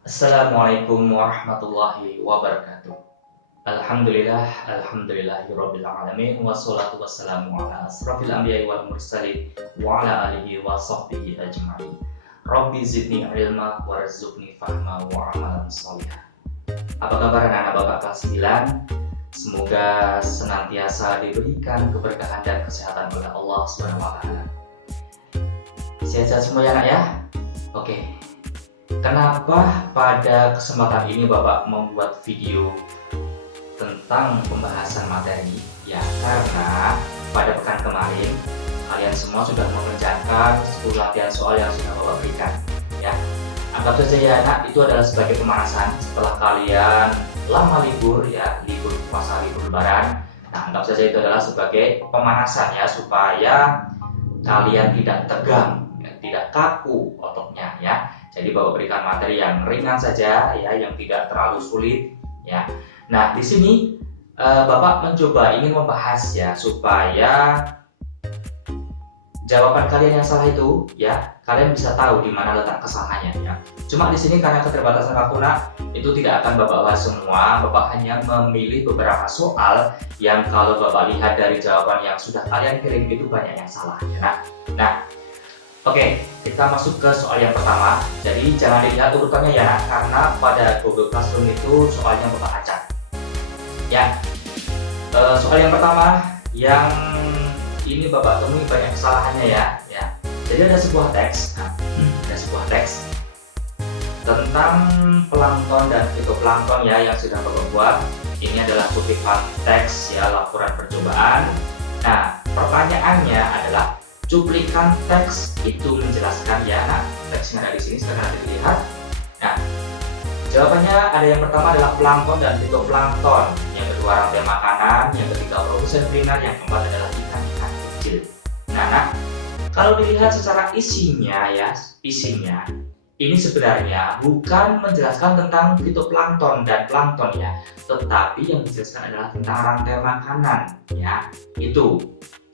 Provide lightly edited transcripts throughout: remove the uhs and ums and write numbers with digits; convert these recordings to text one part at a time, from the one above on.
Assalamualaikum warahmatullahi wabarakatuh. Alhamdulillahirabbil alamin wassalatu wassalamu ala asrofil anbiya'i wal mursalin wa ala alihi wa sahbihi ajma'in. Rabbi zidni ilma warzuqni fahma wa amalan shalihah. Apa kabar anak-anak Bapak kelas 9? Semoga senantiasa diberikan keberkahan dan kesehatan oleh Allah Subhanahu wa taala. Sehat-sehat semua ya, Nak ya? Oke. Kenapa pada kesempatan ini Bapak membuat video tentang pembahasan materi? Ya, karena pada pekan kemarin kalian semua sudah mengerjakan 10 latihan soal yang sudah Bapak berikan. Ya, anggap saja ya anak, itu adalah sebagai pemanasan setelah kalian lama libur ya, libur puasa, libur lebaran. Nah, anggap saja itu adalah sebagai pemanasan ya, supaya kalian tidak tegang, ya, tidak kaku ototnya ya. Jadi Bapak berikan materi yang ringan saja ya, yang tidak terlalu sulit ya. Nah, di sini Bapak mencoba ingin membahas ya, supaya jawaban kalian yang salah itu ya, kalian bisa tahu di mana letak kesalahannya ya. Cuma di sini karena keterbatasan waktu Nak, itu tidak akan Bapak bahas semua. Bapak hanya memilih beberapa soal yang kalau Bapak lihat dari jawaban yang sudah kalian kirim itu banyak yang salah ya. Nah, oke, kita masuk ke soal yang pertama. Jadi jangan dilihat urutannya ya, karena pada Google Classroom itu soalnya Bapak acak. Ya, soal yang pertama yang ini Bapak temui banyak kesalahannya ya. Jadi ada sebuah teks, tentang plankton dan fitoplankton ya yang sudah Bapak buat. Ini adalah kutipan teks ya, laporan percobaan. Nah, pertanyaannya adalah cuplikan teks itu menjelaskan ya. Nah, teksnya ada di sini, sekarang ada dilihat. Nah, jawabannya ada yang pertama adalah plankton dan fitoplankton, yang kedua rantai makanan, yang ketiga produsen primer, yang keempat adalah ikan-ikan kecil. Nah, kalau dilihat secara isinya ya, ini sebenarnya bukan menjelaskan tentang fitoplankton dan plankton ya, tetapi yang dijelaskan adalah tentang rantai makanan ya. Itu.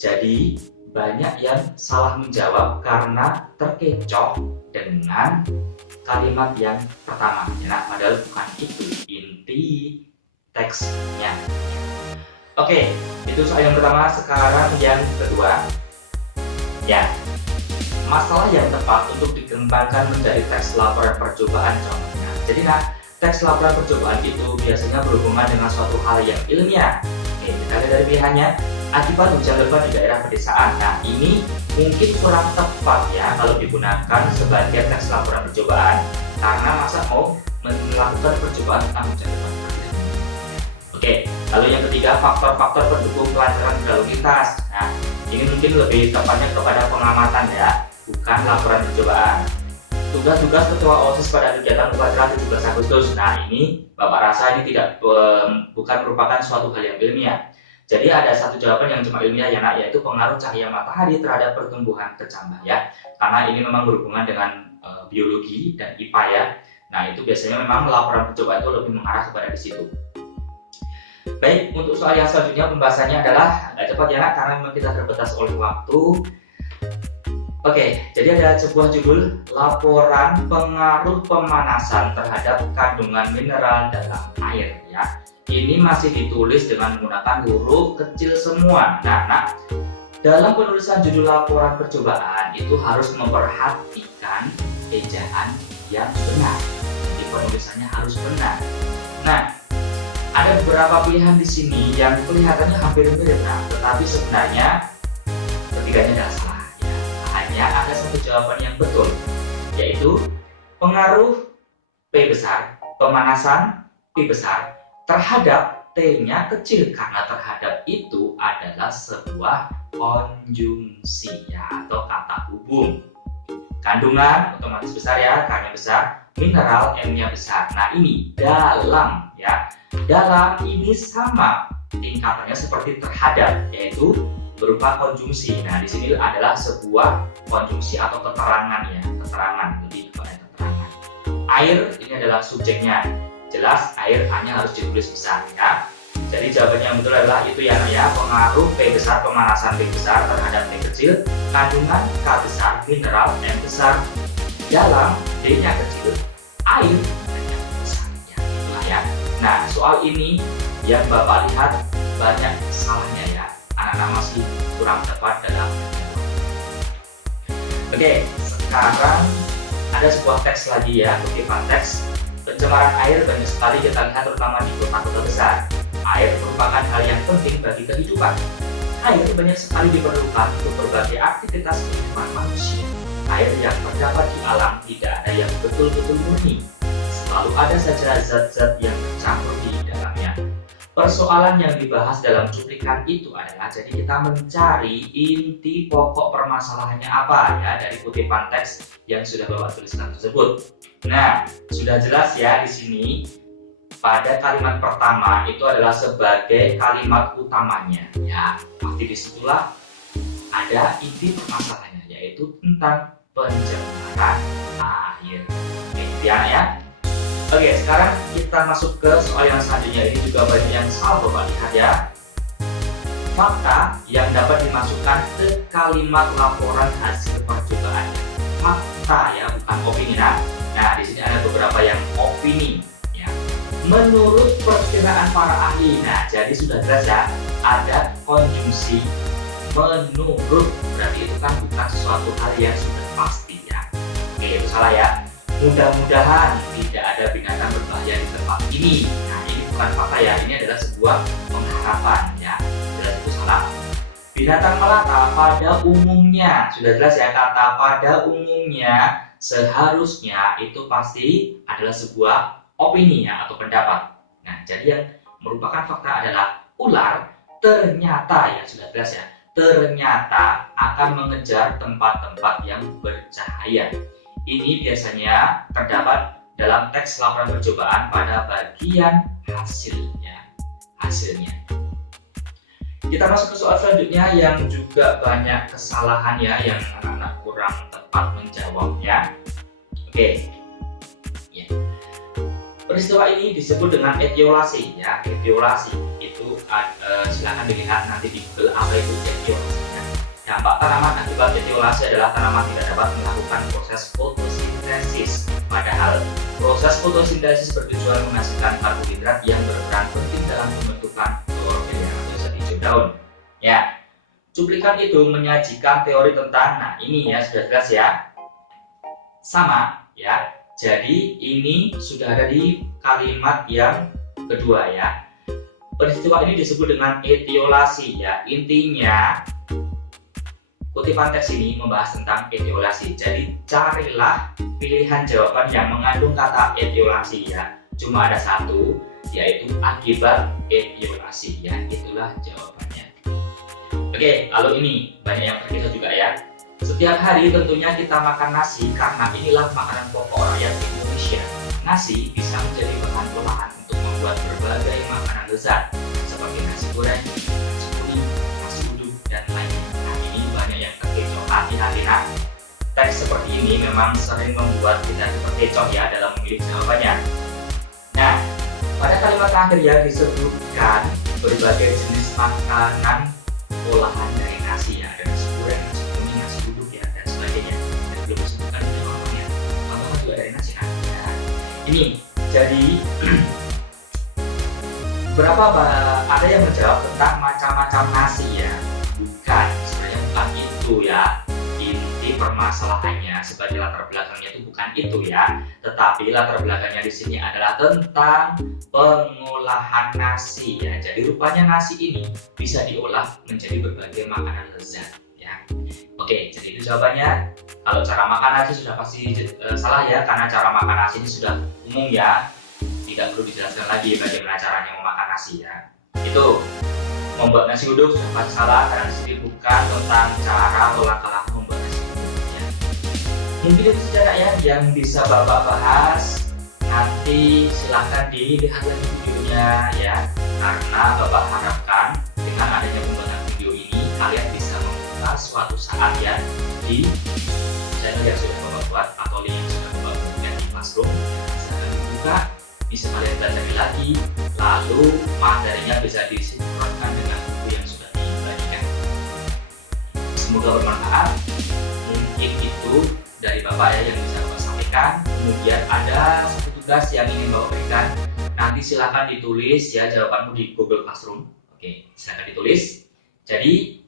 Jadi banyak yang salah menjawab karena terkecoh dengan kalimat yang pertama ya, padahal bukan itu inti teksnya. Oke, itu soal yang pertama. Sekarang yang kedua ya, masalah yang tepat untuk dikembangkan menjadi teks laporan percobaan contohnya. Jadi teks laporan percobaan itu biasanya berhubungan dengan suatu hal yang ilmiah. Oke, kita lihat dari pilihannya. Akibat hujan lebat di daerah pedesaan. Nah, ini mungkin kurang tepat ya kalau digunakan sebagai teks laporan percobaan, karena masa mau melakukan percobaan tentang hujan lebat. Oke, lalu yang ketiga, faktor-faktor pendukung kelancaran berlalu lintas. Nah, ini mungkin lebih tepatnya kepada pengamatan ya, bukan laporan percobaan. Tugas-tugas ketua OSIS pada kegiatan upacara 17 Agustus. Nah, ini Bapak rasa ini bukan merupakan suatu hal yang ilmiah. Jadi ada satu jawaban yang cuma ilmiah ya Nak, yaitu pengaruh cahaya matahari terhadap pertumbuhan kecambah ya. Karena ini memang berhubungan dengan biologi dan IPA ya. Nah, itu biasanya memang laporan percobaan itu lebih mengarah kepada di situ. Baik, untuk soal yang selanjutnya pembahasannya adalah agak cepat ya Nak, karena memang kita terbatas oleh waktu. Oke, jadi ada sebuah judul laporan pengaruh pemanasan terhadap kandungan mineral dalam air ya. Ini masih ditulis dengan menggunakan huruf kecil semua. Nah, dalam penulisan judul laporan percobaan itu harus memperhatikan ejaan yang benar. Jadi penulisannya harus benar. Nah, ada beberapa pilihan di sini yang kelihatannya hampir mirip, tetapi sebenarnya ketiganya adalah salah. Ya. Hanya ada satu jawaban yang betul, yaitu pengaruh P besar, pemanasan P besar terhadap T-nya kecil, karena terhadap itu adalah sebuah konjungsi ya, atau kata hubung. Kandungan otomatis besar ya, K-nya besar, mineral M-nya besar. Nah, ini dalam ya. Dalam ini sama tingkatannya seperti terhadap, yaitu berupa konjungsi. Nah, di sini adalah sebuah konjungsi atau keterangan ya, keterangan, lebih kepada keterangan. Air ini adalah subjeknya. Jelas air hanya harus ditulis besar ya. Jadi jawabannya yang betul adalah itu ya, pengaruh P besar, pemanasan P besar terhadap T kecil, kandungan K besar, mineral M besar, dalam D-nya kecil, air ini yang Bapak lihat banyak salahnya ya, anak-anak masih kurang tepat dalam menjawab. Oke, sekarang ada sebuah teks lagi ya, kutipan teks. Pencemaran air banyak sekali kita lihat terutama di kota-kota besar. Air merupakan hal yang penting bagi kehidupan. Air banyak sekali diperlukan untuk berbagai aktivitas kehidupan manusia. Air yang terdapat di alam tidak ada yang betul-betul murni. Selalu ada saja zat-zat yang tercampur di dalamnya. Persoalan yang dibahas dalam cuplikan itu adalah jadi kita mencari inti pokok permasalahannya apa ya dari kutipan teks yang sudah Bapak tuliskan tersebut. Nah, sudah jelas ya di sini pada kalimat pertama itu adalah sebagai kalimat utamanya ya. Pasti disitulah ada inti permasalahannya yaitu tentang pencemaran air. Itu ya. Oke, sekarang kita masuk ke soal yang selanjutnya. Ini juga banyak yang salah Bapak lihat ya. Fakta yang dapat dimasukkan ke kalimat laporan hasil percobaan. Fakta ya, bukan opini. Nah, di sini ada beberapa yang opini ya. Menurut perkiraan para ahli. Nah, jadi sudah jelas ya, ada konjungsi menurut, berarti itu kan bukan sesuatu hal yang sudah pasti ya. Oke, itu salah ya. Mudah-mudahan tidak ada binatang berbahaya di tempat ini. Nah, ini bukan fakta ya, ini adalah sebuah pengharapan ya. Jelas itu salah. Binatang melata pada umumnya, sudah jelas ya, kata pada umumnya seharusnya itu pasti adalah sebuah opini ya, atau pendapat. Nah, jadi yang merupakan fakta adalah ular ternyata ya, sudah jelas ya, ternyata akan mengejar tempat-tempat yang bercahaya. Ini biasanya terdapat dalam teks laporan percobaan pada bagian hasilnya. Kita masuk ke soal selanjutnya yang juga banyak kesalahan ya, yang anak-anak kurang tepat menjawabnya. Oke. Ya. Peristiwa ini disebut dengan etiolasi ya. Etiolasi itu silakan dilihat nanti di Google apa itu etiolasi. Dampak tanaman akibat etiolasi adalah tanaman tidak dapat melakukan proses fotosintesis. Padahal proses fotosintesis bertujuan menghasilkan karbohidrat yang berperan penting dalam pembentukan klorofil atau zat hijau daun. Ya, cuplikan itu menyajikan teori tentang, nah ini ya sudah jelas ya, sama ya. Jadi ini sudah ada di kalimat yang kedua ya. Peristiwa ini disebut dengan etiolasi ya. Intinya kutipan teks ini membahas tentang etiolasi. Jadi carilah pilihan jawaban yang mengandung kata etiolasi ya. Cuma ada satu, yaitu akibat etiolasi ya. Itulah jawabannya. Oke, lalu ini banyak yang terkisah juga ya. Setiap hari tentunya kita makan nasi karena inilah makanan pokok rakyat Indonesia. Nasi bisa menjadi bahan olahan untuk membuat berbagai makanan lezat seperti nasi goreng, nasi kuning, nasi uduk, dan lainnya. Hati-hati, teks seperti ini memang sering membuat kita terkecoh ya dalam memilih jawabannya. Nah, pada kalimat terakhir ya disebutkan berbagai jenis makanan olahan dari nasi ya, ada nasi goreng, nasi kuning, nasi uduk ya, dan sebagainya. Dan belum disebutkan contohnya, contohnya juga dari nasi ya. Ini jadi ada yang menjawab tentang macam-macam nasi ya, bukan sebenarnya bukan itu ya. Permasalahannya sebagai latar belakangnya itu bukan itu ya, tetapi latar belakangnya di sini adalah tentang pengolahan nasi ya. Jadi rupanya nasi ini bisa diolah menjadi berbagai makanan lezat ya. Oke, jadi itu jawabannya. Kalau cara makan nasi sudah pasti salah ya, karena cara makan nasi ini sudah umum ya, tidak perlu dijelaskan lagi bagaimana caranya memakan nasi ya. Itu membuat nasi uduk sudah pasti salah, karena di sini bukan tentang cara olah-olah membuat nasi. Mungkin itu saja ya yang bisa Bapak bahas. Nanti silahkan dilihat lagi videonya ya, karena Bapak harapkan dengan adanya pembuatan video ini kalian bisa membuka suatu saat ya di channel yang sudah Bapak buat atau link yang sudah Bapak buat di Classroom. Bisa kalian buka, bisa kalian pelajari lagi, lalu materinya bisa disinkronkan dengan buku yang sudah dibagikan. Semoga bermanfaat. Mungkin itu dari Bapak ya yang bisa Bapak sampaikan. Kemudian ada satu tugas yang ingin Bapak berikan. Nanti silahkan ditulis ya jawabanmu di Google Classroom. Oke, silahkan ditulis. Jadi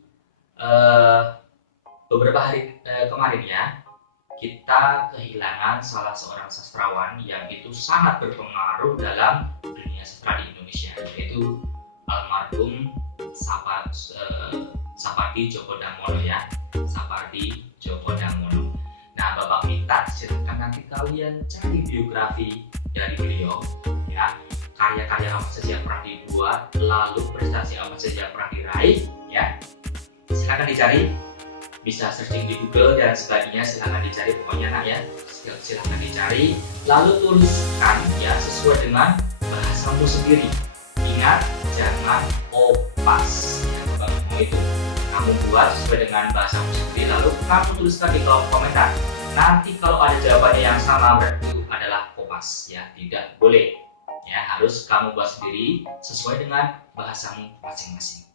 beberapa hari kemarin ya, kita kehilangan salah seorang sastrawan yang itu sangat berpengaruh dalam dunia sastra di Indonesia, yaitu almarhum Sapardi Djoko Damono ya, Sapardi Djoko Damono. Nah, Bapak minta silahkan nanti kalian cari biografi dari beliau ya, karya-karya apa saja yang pernah dibuat, lalu prestasi apa saja yang pernah diraih ya. Silahkan dicari, bisa searching di Google dan sebagainya, silahkan dicari pokoknya nak ya, silahkan dicari, lalu tuliskan ya sesuai dengan bahasamu sendiri. Ingat, jangan opas ya, Bapak itu kamu buat sesuai dengan bahasamu sendiri, lalu kamu tuliskan di kolom komentar. Nanti kalau ada jawabannya yang sama berarti itu adalah kopas ya, tidak boleh ya, harus kamu buat sendiri sesuai dengan bahasamu masing-masing.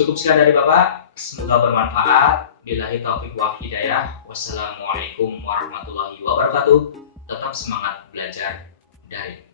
Cukup sekian dari Bapak, semoga bermanfaat. Billahi taufiq wal hidayah. Wassalamualaikum warahmatullahi wabarakatuh. Tetap semangat belajar daring.